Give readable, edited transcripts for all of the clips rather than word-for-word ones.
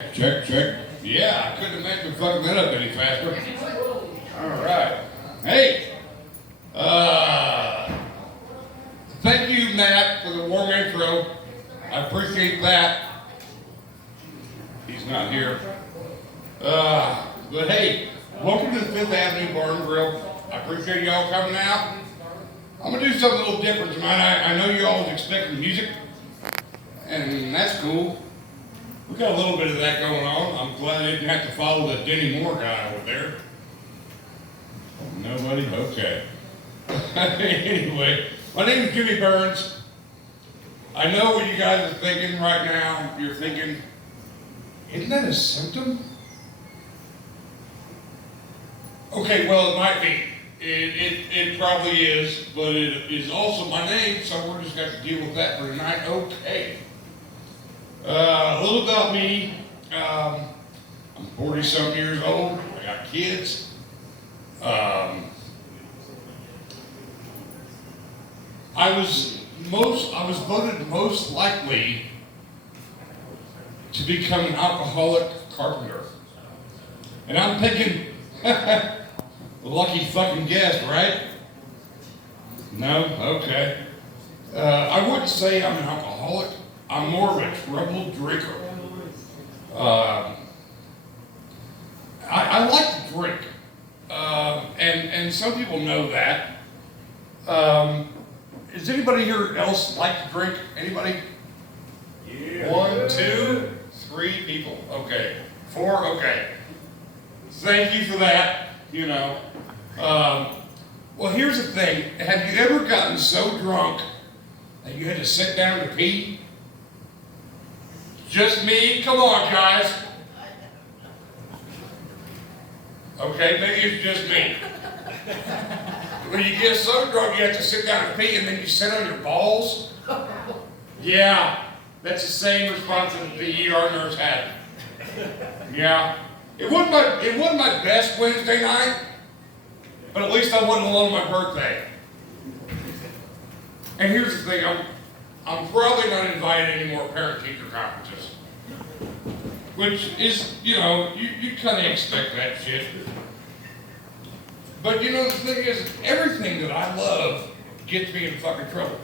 Check, check. Yeah, I couldn't imagine fucking that up any faster. All right. Hey, thank you, Matt, for the warm intro. I appreciate that. He's not here. But hey, welcome to the Fifth Avenue Bar and Grill. I appreciate y'all coming out. I'm gonna do something a little different tonight. I know y'all was expecting music, and that's cool. We got a little bit of that going on. I'm glad I didn't have to follow the Denny Moore guy over there. Nobody? Okay. Anyway, my name is Jimmy Burns. I know what you guys are thinking right now. You're thinking, isn't that a symptom? Okay, well, it might be. It probably is, but it is also my name, so we're just going to deal with that for tonight. Okay. A little about me. I'm 40-some years old. I got kids. I was voted most likely to become an alcoholic carpenter. And I'm thinking, lucky fucking guess, right? No? Okay. I wouldn't say I'm an alcoholic. I'm more of a troubled drinker. I like to drink, and some people know that. Does anybody here else like to drink? Anybody? Yeah. 1, 2, 3 people. Okay. 4. Okay. Thank you for that. You know. Well, here's the thing. Have you ever gotten so drunk that you had to sit down to pee? Just me? Come on, guys. Okay, maybe it's just me. When you get so drunk, you have to sit down and pee, and then you sit on your balls? Yeah, that's the same response that the ER nurse had. Yeah. It wasn't my best Wednesday night, but at least I wasn't alone on my birthday. And here's the thing, I'm probably not invited any more parent-teacher conferences. Which is, you know, you kind of expect that shit. But you know, the thing is, everything that I love gets me in fucking trouble.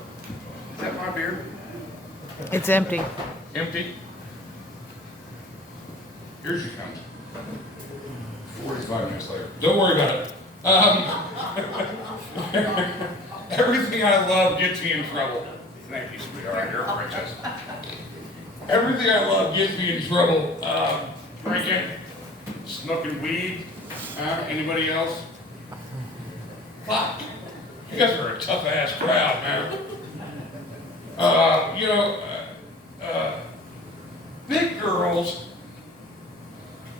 Is that my beer? It's empty. Empty? Here she comes. 45 minutes later. Don't worry about it. Everything I love gets me in trouble. Thank you, sweetheart. You're a princess. Everything I love gets me in trouble. Drinking, smoking weed. Anybody else? Fuck. You guys are a tough ass crowd, man. You know, big girls.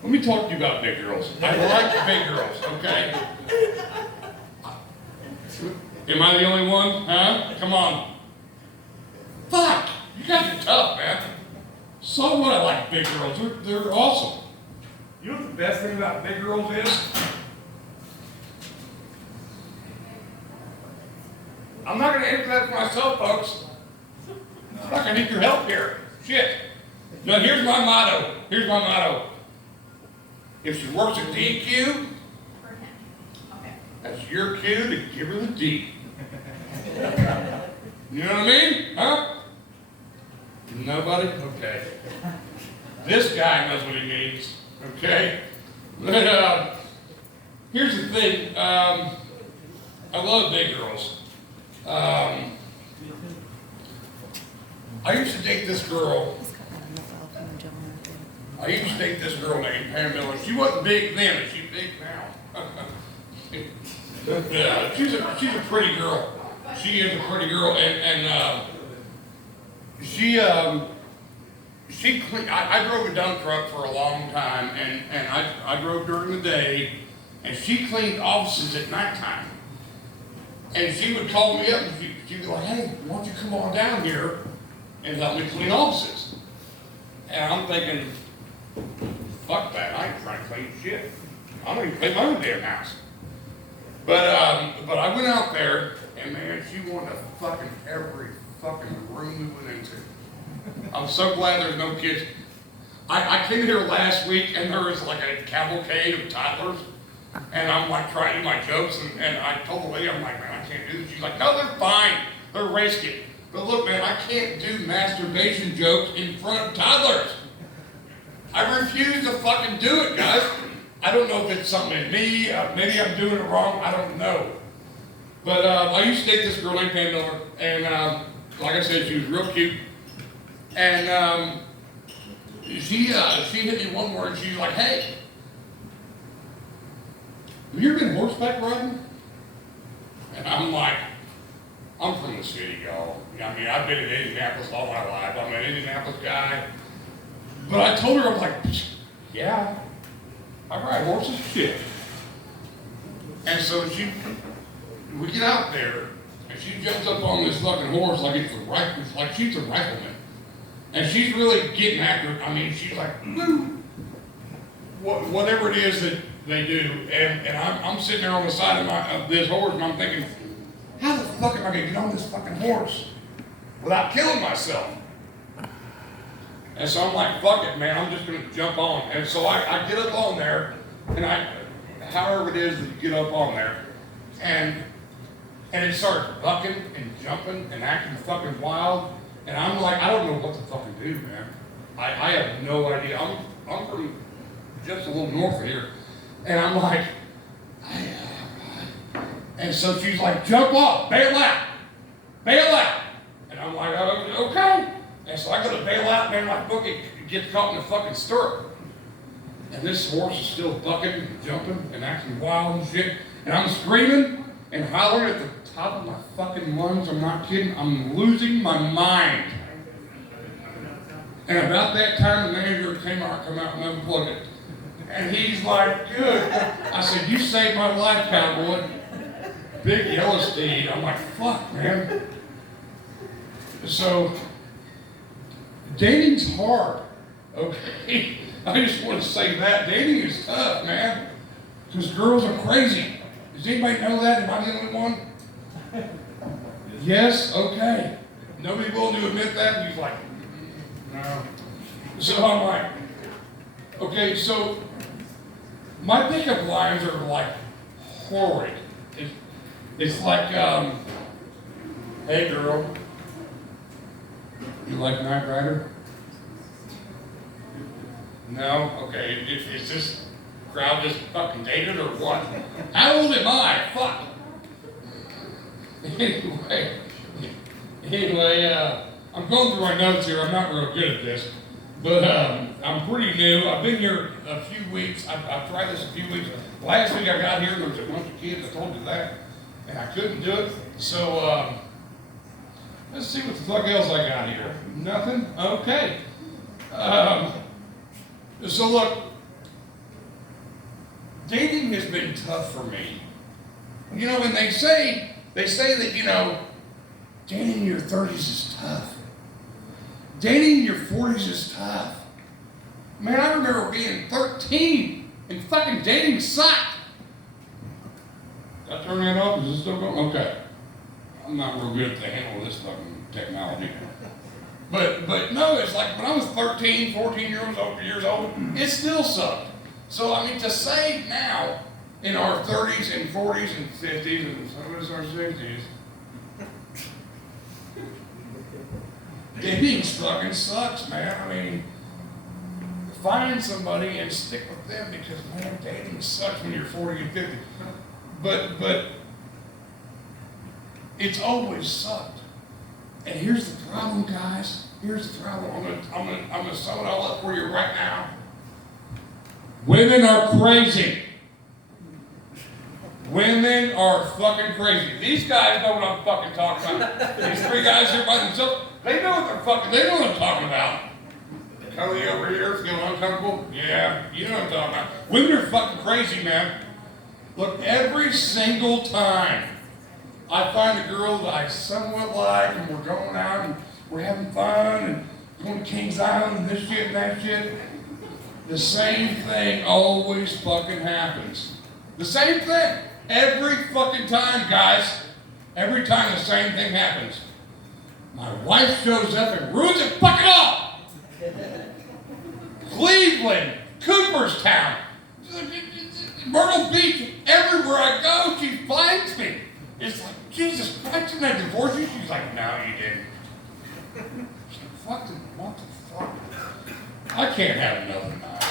Let me talk to you about big girls. I like big girls, okay? Am I the only one? Huh? Come on. Fuck! You guys are tough, man. So what? I like big girls. They're awesome. You know what the best thing about big girls is? I'm not going to answer that for myself, folks. I'm not going to need your help here. Shit. Now here's my motto. Here's my motto. If she works at DQ, that's your cue to give her the D. You know what I mean? Huh? Nobody? Okay. This guy knows what he means. Okay? But, here's the thing. I love big girls. I used to date this girl. Named Pam Miller. She wasn't big then, but she's big now. Yeah, she's a pretty girl. She is a pretty girl, and she cleaned. I drove a dump truck for a long time, and I drove during the day, and she cleaned offices at nighttime. And she would call me up, and she'd be like, "Hey, why don't you come on down here and help me clean offices?" And I'm thinking, fuck that, I ain't trying to clean shit. I'm gonna clean my own damn house. But I went out there, and man, she wanted to fucking every fucking room we went into. I'm so glad there's no kitchen. I came here last week and there was like a cavalcade of toddlers. And I'm like trying to do my jokes and I told the lady, I'm like, man, I can't do this. She's like, no, they're fine. They're racing it. But look, man, I can't do masturbation jokes in front of toddlers. I refuse to fucking do it, guys. I don't know if it's something in me. Maybe I'm doing it wrong. I don't know. But I used to date this girl named Pandora. And like I said, she was real cute. And she hit me one morning and she's like, hey, have you ever been horseback riding? And I'm like, I'm from the city, y'all. I mean, I've been in Indianapolis all my life. I'm an Indianapolis guy. But I told her, I was like, yeah, I ride horses, shit. And so we get out there, and she jumps up on this fucking horse like it's like she's a rifleman. And she's really getting after it. I mean, she's like, woo, whatever it is that they do. And I'm sitting there on the side of this horse, and I'm thinking, how the fuck am I gonna get on this fucking horse without killing myself? And so I'm like, fuck it, man, I'm just gonna jump on. And so I get up on there, and however it is that you get up on there, and it starts bucking and jumping and acting fucking wild. And I'm like, I don't know what to fucking do, man. I have no idea. I'm from just a little north of here. And I'm like, and so she's like, jump off, bail out. And I'm like, okay. And so I go to bail out, man, my foot gets caught in the fucking stirrup. And this horse is still bucking and jumping and acting wild and shit. And I'm screaming and hollering at the top of my fucking lungs. I'm not kidding. I'm losing my mind. And about that time, the manager come out and unplug it. And he's like, good. I said, you saved my life, cowboy. Big yellow steed. I'm like, fuck, man. So, dating's hard, okay? I just want to say that. Dating is tough, man. Because girls are crazy. Does anybody know that? Am I the only one? Yes? Okay. Nobody willing to admit that? He's like, no. So I'm like, okay, so my pickup lines are like horrid. It's like, hey girl, you like Knight Rider? No? Okay, is this crowd just fucking dated or what? How old am I? Fuck. Anyway, I'm going through my notes here. I'm not real good at this. But I'm pretty new. I've been here a few weeks. I've tried this a few weeks. Last week I got here and there was a bunch of kids. I told you that. And I couldn't do it. So let's see what the fuck else I got here. Nothing? Okay. So look, dating has been tough for me. You know, and they say that, you know, dating in your 30s is tough. Dating in your 40s is tough. Man, I remember being 13 and fucking dating sucked. Did I turn that off? Is it still going? Okay. I'm not real good at the handle of this fucking technology. But no, it's like when I was 13, 14 years old, it still sucked. So, I mean, to say now, in our 30s and 40s and 50s and some of us our 60s, dating fucking sucks, man. I mean, find somebody and stick with them because, man, dating sucks when you're 40 and 50. But it's always sucked. And here's the problem, guys. Here's the problem. I'm gonna sum it all up for you right now. Women are crazy. Women are fucking crazy. These guys know what I'm fucking talking about. These three guys here by themselves, they know what I'm talking about. Cody over here feeling uncomfortable? Yeah, you know what I'm talking about. Women are fucking crazy, man. Look, every single time I find a girl that I somewhat like and we're going out and we're having fun and going to Kings Island and this shit and that shit, the same thing always fucking happens. The same thing. Every fucking time, guys. Every time the same thing happens. My wife shows up and ruins it fucking all. Cleveland, Cooperstown, Myrtle Beach, everywhere I go, she finds me. It's like, Jesus Christ, didn't I divorce you? She's like, no, you didn't. She's like, what the fuck? I can't have nothing nice.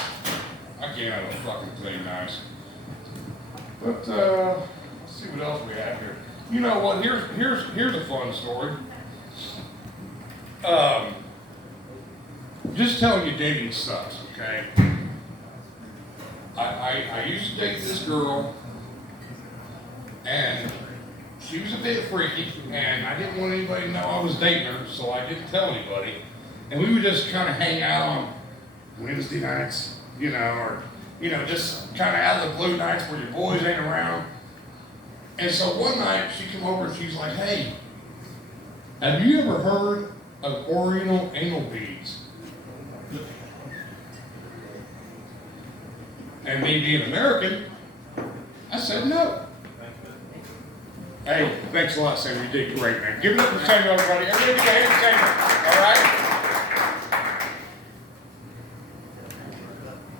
I can't have a fucking thing nice. But, let's see what else we have here. You know what, here's a fun story. Just telling you dating sucks, okay? I used to date this girl, and she was a bit freaky, and I didn't want anybody to know I was dating her, so I didn't tell anybody. And we would just kind of hang out on Wednesday nights, you know, or, you know, just kind of out of the blue nights where your boys ain't around. And so one night she came over and she's like, hey, have you ever heard of Oriental anal beads? And me being American, I said no. Hey, thanks a lot, Sam. You did great, man. Give it up for Samuel, everybody. Everybody give a hand to Samuel, all right?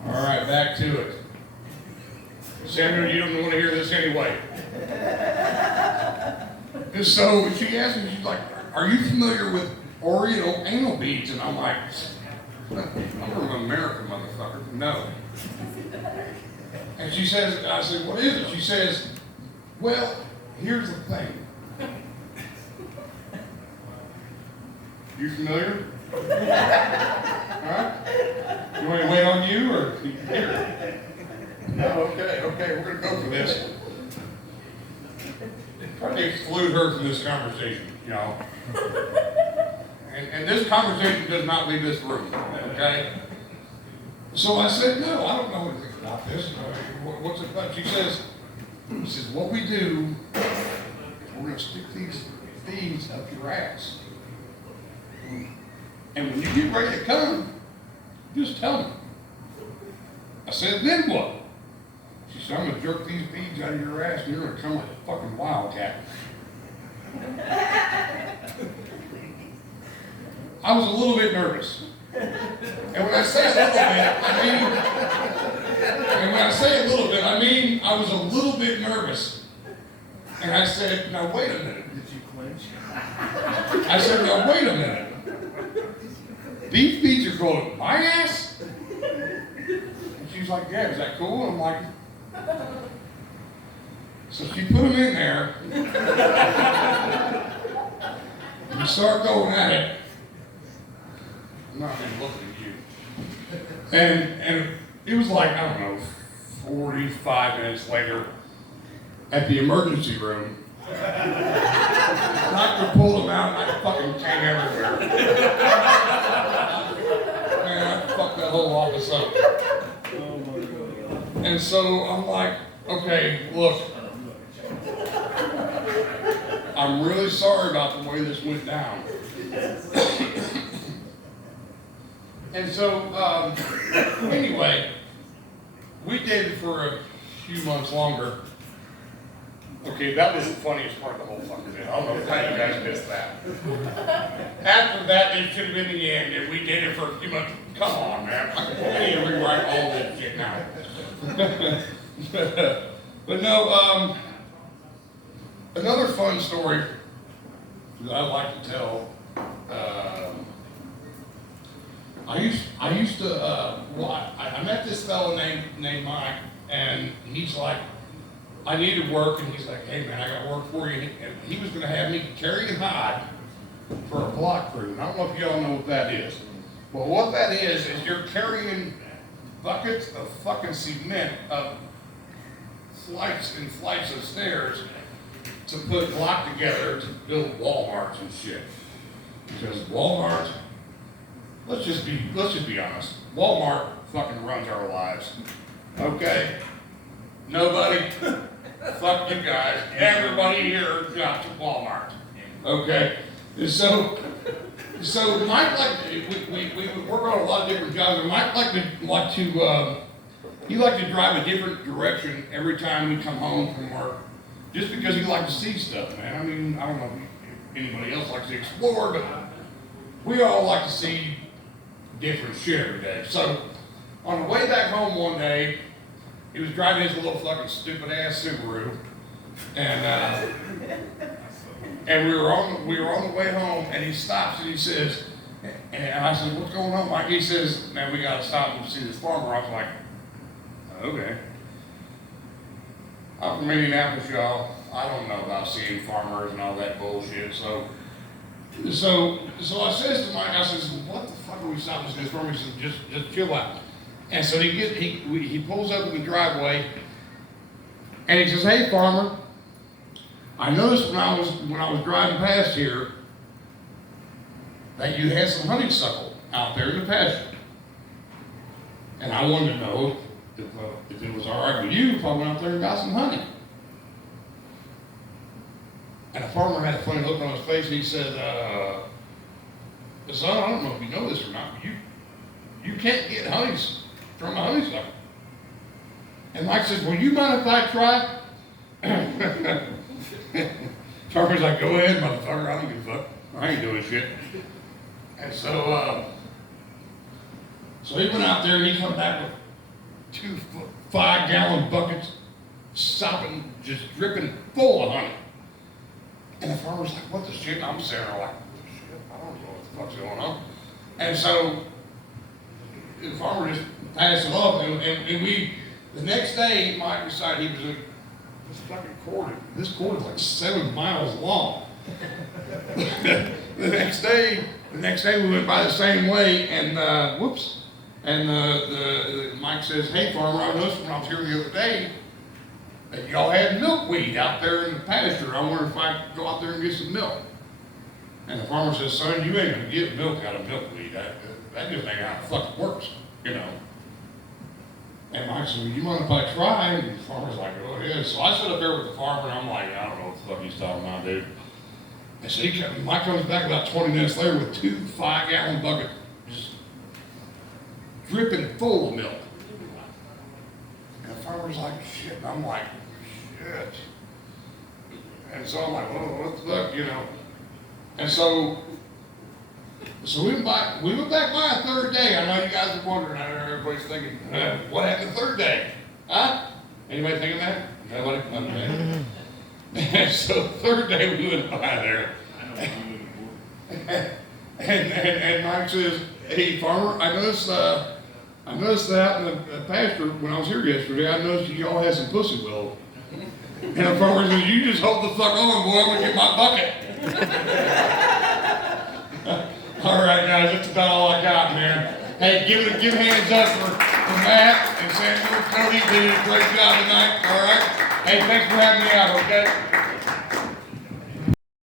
All right, back to it. Samuel, you don't want to hear this anyway. And so she asked me, she's like, are you familiar with Oriental anal beads? And I'm like, I'm from America, motherfucker. No. And she says, I said, what is it? She says, well, here's the thing. You familiar? Huh? You want me to wait on you or here? No, okay, we're gonna go for this. Trying to exclude her from this conversation, you know. And this conversation does not leave this room, okay? So I said, no, I don't know anything about this. What's it about? She says, what we do is we're going to stick these beads up your ass. And when you get ready to come, just tell me. I said, then what? She said, I'm going to jerk these beads out of your ass and you're going to come like a fucking wildcat. I was a little bit nervous. And when I say a little bit, I mean, I was a little bit nervous. And I said, now wait a minute. Did you clench? I said, now wait a minute. These beads are going my ass? And she's like, yeah, is that cool? I'm like, so she put them in there. And we start going at it. I'm not even looking at you. And it was like, I don't know, 45 minutes later at the emergency room. Doctor pulled them out and I fucking came everywhere. Man, I fucked that whole office up. And so I'm like, okay, look. I'm really sorry about the way this went down. And so, anyway, we dated for a few months longer. Okay, that was the funniest part of the whole fucking thing. I don't know how you guys missed that. After that, it should have been the end, and we dated for a few months. Come on, man. I can rewrite all that shit now. But no, another fun story that I like to tell. I used to, I met this fellow named Mike, and he's like, I needed work, and he's like, hey man, I got work for you, and he was gonna have me carry and hide for a block crew, and I don't know if y'all know what that is. Well, what that is you're carrying buckets of fucking cement up flights and flights of stairs to put block together to build Walmarts and shit. Because Walmart, let's just be honest. Walmart fucking runs our lives. Okay? Nobody, fuck you guys. Everybody here shops at Walmart. Okay? And so Mike we work on a lot of different jobs, and Mike he liked to drive a different direction every time we come home from work. Just because he liked to see stuff, man. I mean, I don't know if anybody else likes to explore, but we all like to see different shit every day. So On the way back home one day, he was driving his little fucking stupid ass Subaru, and we were on the way home, and he stops and he says, and I said, "What's going on, Mike?" He says, "Man, we gotta stop and see this farmer." I was like, "Okay." I'm from Indianapolis, y'all. I don't know about seeing farmers and all that bullshit. So I says to Mike, I says, "What the fuck are we stopping to see this farmer?" He says, "Just chill out." And so he pulls up in the driveway, and he says, "Hey, farmer, I noticed when I was driving past here that you had some honeysuckle out there in the pasture, and I wanted to know if it was all right with you if I went out there and got some honey." And the farmer had a funny look on his face, and he said, "Son, I don't know if you know this or not, but you can't get honey from a honeysuckle." And Mike said, "Well, you mind if I try?" Farmer's like, "Go ahead, motherfucker, I don't give a fuck. I ain't doing shit." And so he went out there and he come back with 2 5-gallon buckets, sopping, just dripping full of honey. And the farmer's like, "What the shit?" And I'm sitting there like, "Shit, I don't know what the fuck's going on." And so the farmer just passed it off, and the next day, Mike decided he was like, this cord is like 7 miles long. The next day we went by the same way, and Mike says, "Hey, farmer, I noticed when I was here the other day that y'all had milkweed out there in the pasture. I wonder if I could go out there and get some milk." And the farmer says, "Son, you ain't gonna get milk out of milkweed. That just ain't how it fucking works, you know." And Mike said, "Well, you mind if I try?" And the farmer's like, "Go ahead." So I sit up there with the farmer, and I'm like, I don't know what the fuck he's talking about, dude. And so Mike comes back about 20 minutes later with 2 5-gallon buckets, just dripping full of milk. And the farmer's like, "Shit." And I'm like, "Shit." And so I'm like, "Well, what the fuck, you know?" And so we went back by a third day. I know you guys are wondering, I know everybody's thinking, what happened the third day? Huh? Anybody thinking that? Nobody? Okay. And so the third day we went by there. And Mike says, "Hey, farmer, I noticed that in the pasture when I was here yesterday, I noticed y'all had some pussy willow." And the farmer says, "You just hold the fuck on, boy, I'm gonna get my bucket." All right, guys, that's about all I got, man. Hey, give hands up for Matt and Samuel. Cody did a great job tonight. All right. Hey, thanks for having me out. Okay.